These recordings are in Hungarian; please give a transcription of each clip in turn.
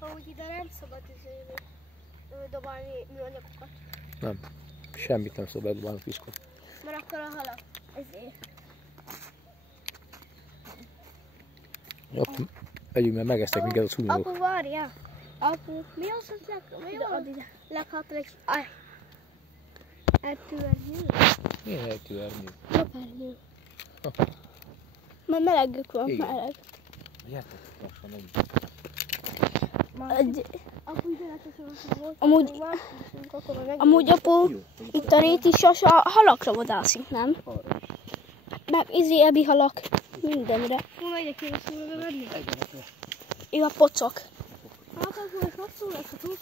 Ahogy ide nem szabad dobálni műanyagokat. Nem. Semmit nem szabad dobálni a piszkot. Mert akkor a halak ezért. Ott megyünk, mert megesztek minket a szúnyogok. Apu, várjál! Apu, mi az, hogy leghátra egy... Aj! Eltűrnyő? Milyen eltűrnyő? Napernyő. Mert melegük van, igen. meleg. Gyertek, lassan megyünk. Amúgy apu, itt a rétisas a halakra vadászik, nem? Meg ebi halak, mindenre. Megyek én a szúrra venni? Jó, a pocok. Hát akkor most szúrászatok.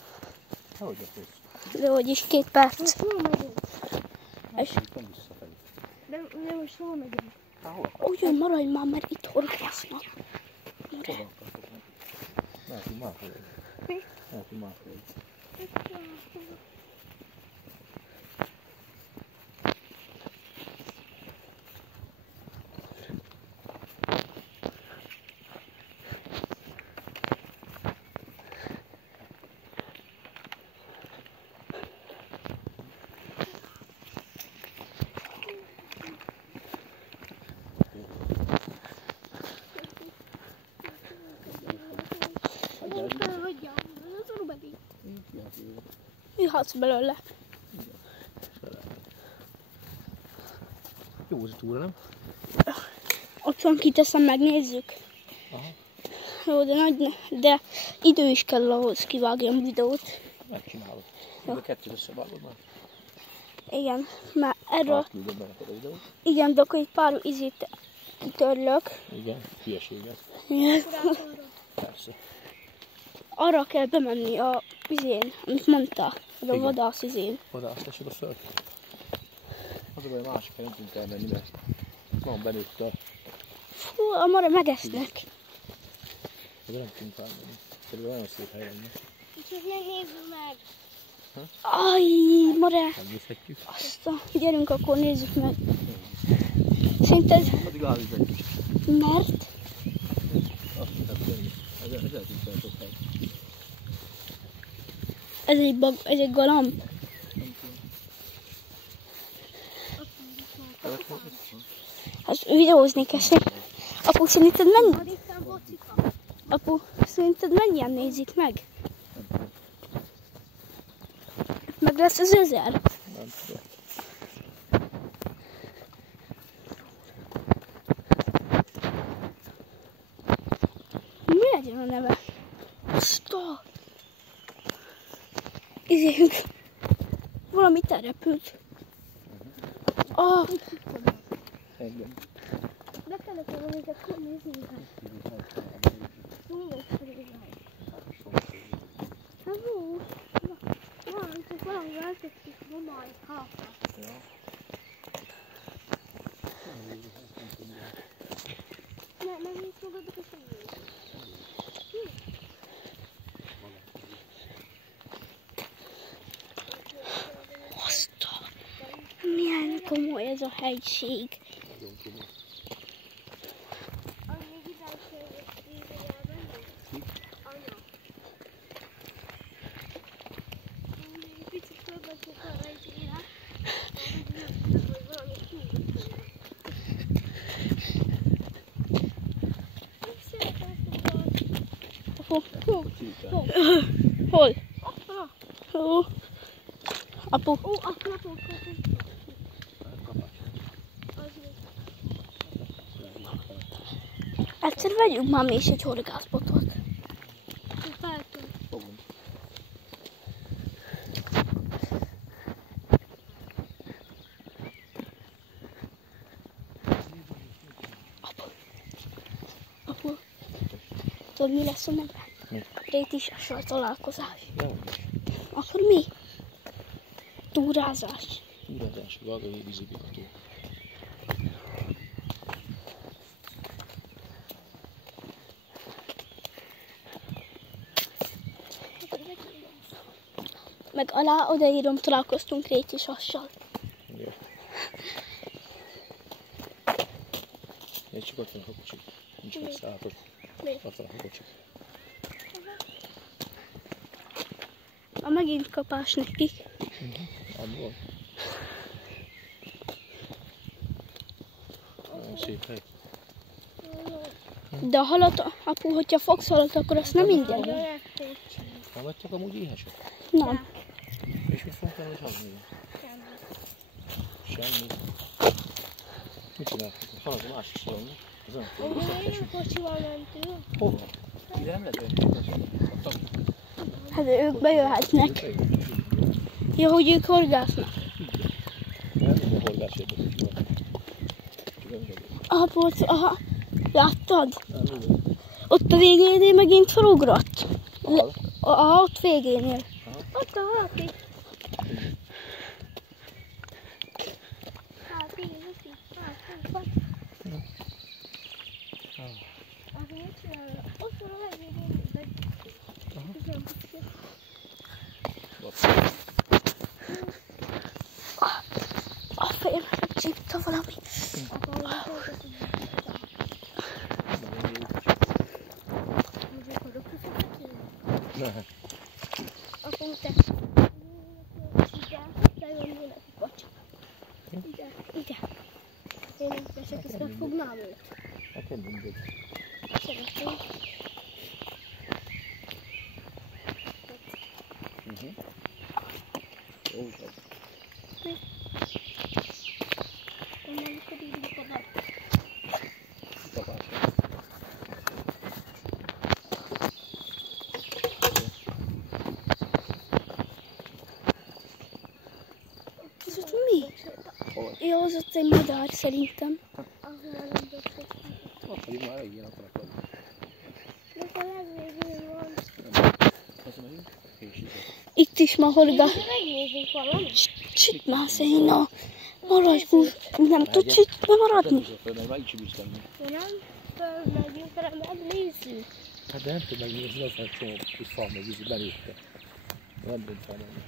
Hogy a pész? De hogy is 2 perc. De most hol megyünk? Ugyan maradj már, mert itt horgásznak. Mehetünk másfelé. Mi? Mehetünk másfelé. Jöhetsz belőle. Jó az a túra, nem? Ott van, kiteszem, megnézzük. Aha. Jó, de idő is kell ahhoz, kivágjam videót. Megcsinálod. De 2 összevágod már. Igen, mert erről... Átküldöm be neked a videót. Igen, de akkor egy pár izét kitörlök. Igen, hülyeséget. Igen. Persze. Arra kell bemenni a izén, amit mondta, a vadász izén. Vadász, tessék a föld. Az a baj, a másik helyen tudunk elmenni, mert van benőtt a... Fú, a mara megesznek. De nem tudunk elmenni. Pedig olyan szép hely lenne. Csak nézzük meg. Ajj, mara. Megnézhetjük. Gyerünk, akkor nézzük meg. Szerinted... Addig állítsd egy kicsit. Mert? Azt tudtam tenni. Ez eltűnt fel sok hely. Ez egy galamb. Az videózni kell. Apu, szerinted mennyi? Apu, szerinted mennyien nézik meg? Meg lesz az 1000? Nem tudom. Mi legyen a neve? Stop! Izéljünk. Valamit elrepült. Engem. De kellett valamit, akkor nézzünk meg. Hát jó. Van, csak valahol eltettük mama egy hátra. Nem is fogadok a semmit. Milyen komoly ez a hegység. Nagyon komoly. Hol? Apu. Egyszer vegyünk már mi is egy horgászbotot. Fogunk. Apu. Tudod, mi lesz a neve? Mi? Rétisassal találkozás. Nem. Akkor mi? Túrázás. Túrázás, vágai vízibikató. Meg alá odaírom, találkoztunk rétisassal. Jó. Nézd, csak ott van a kocsik. Nincs messze, látok. Mi? Ott van a kocsik. megint kapás nekik. Abból. Nagyon szép hely. De a halat, apu, hogyha fogsz halat, akkor azt nem ingyen. Nem vagytok amúgy éhesek? Nem. És mit fogunk tenni, hogy hazni? Semmi. Mit csináltok? Van az a másik szalon, az Milyen kocsival mentünk? Hova? Ide nem lehet jönni? Hát ők bejöhetnek. Ja, hogy ők horgásznak. Nem, a horgászérbe kicsival. Apu, aha, láttad? Ott a végénél megint felugrott. Aha, ott végénél. Ott a halki. Ott van a legvégén, A fejem megcsípta valami. Nem. Akkor te bejönnének a kocsi. Ide. Én esek, ezt megfognám őt. Hát nem mindegy. Szeretném. Jó, úgy. Onnan akkor így oda. Kapásra. Ez ott mi? Ja, az ott egy madár szerintem. Ahol nem dobtok. Ott pedig már ilyen akarok adni. De a legvégén van. Az megyünk? És ide. Itt is ma horgás. Megnézzünk valamit. Csit már széna. Maradj, nem tudsz itt bemaradni? Mert már így sem bíztam még. Nem fölmegyünk, hanem megnézzük. Hát de nem tud megnézni, az egy csomó kis fal meg vízi belőtte. Nem tudom felmenni.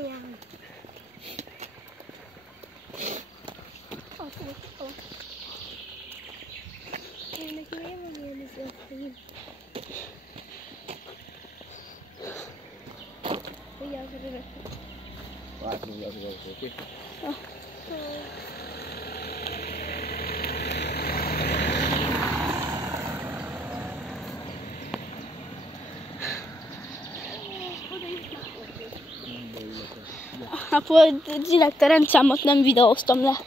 Igen. Én neki miért van ilyen izöttény? Vigyázz a rövekre. Látom, hogy az az, oké? Akkor direkt a rendszámot nem videóztam le.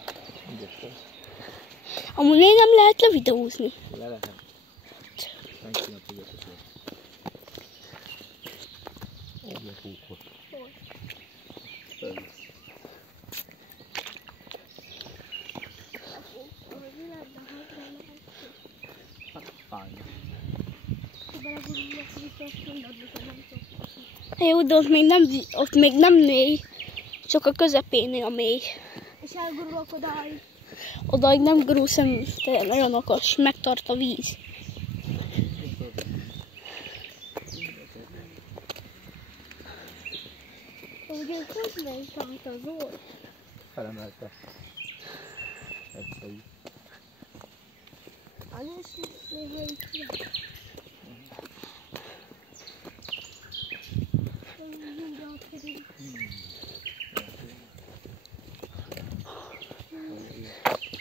Amúgy még nem lehet levideózni. Le lehet. Nem csinálom, hogy ezt szól. Úgy a húkot. Föl. Hát fájna. Jó, de ott még nem mély. Csak a közepénél a mély. És elgurulok odáig. Odaig nem gurulsz, te nagyon okos, megtart a víz. Ugye hogy ment át az orr? Felemelte. Egyszerű. Anyás néha itt jár. Mindjárt pedig.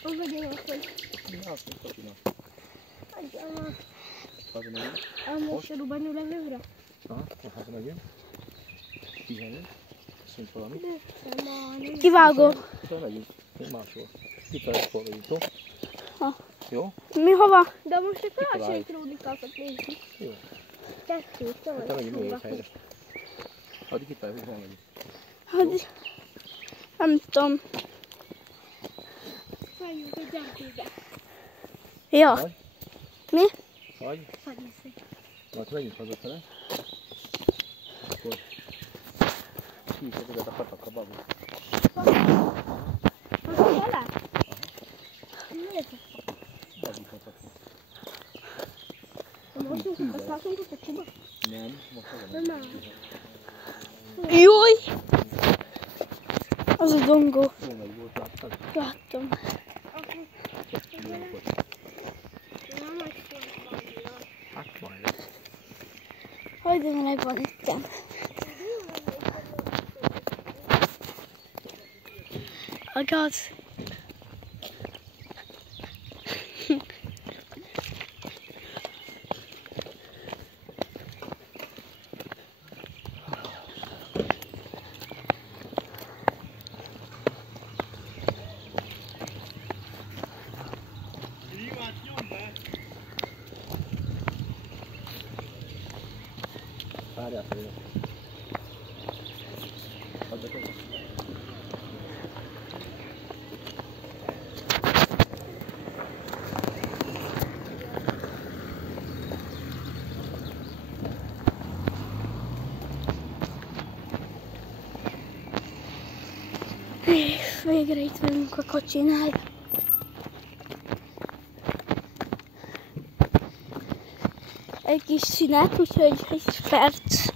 Hogy vegyem akkor? Ja, azt mondta, csinál. Adjam Hazamegyünk. elmosodóban levőre? Aha, hazamegyünk. Pihenünk. Szint valamit. Kivágó. Utána megyünk. Máshol. Kitaláljuk, jó? Ha. Jó? Mi hova? De most a karácsonyi krónikákat nézzük. Jó. Kettőt, Utána megyünk még egy helyre. Addig kitaláljuk, hol megyünk. Hát, nem tudom. Feljünk egy gyerkőbe. Ja. Vagy? Mi? Vagy? Fagyiszik. Majd megyünk hazafele. Akkor kiítsuk ezeket a patakra babot. Most vele? Miért? Babi patakra. Most azt látunk a kocsiba? Nem, most Nem nem. áll. Júj! Az a dongó. Jó meg volt, láttad? Láttam. Jó volt. Nem megfordulom. Hát majd. Hogy de meleg van itten. Agaz. Várjál, Frida. Add a kezed. És végre itt vagyunk a kocsinál. Egy kis szünet, úgyhogy egy perc.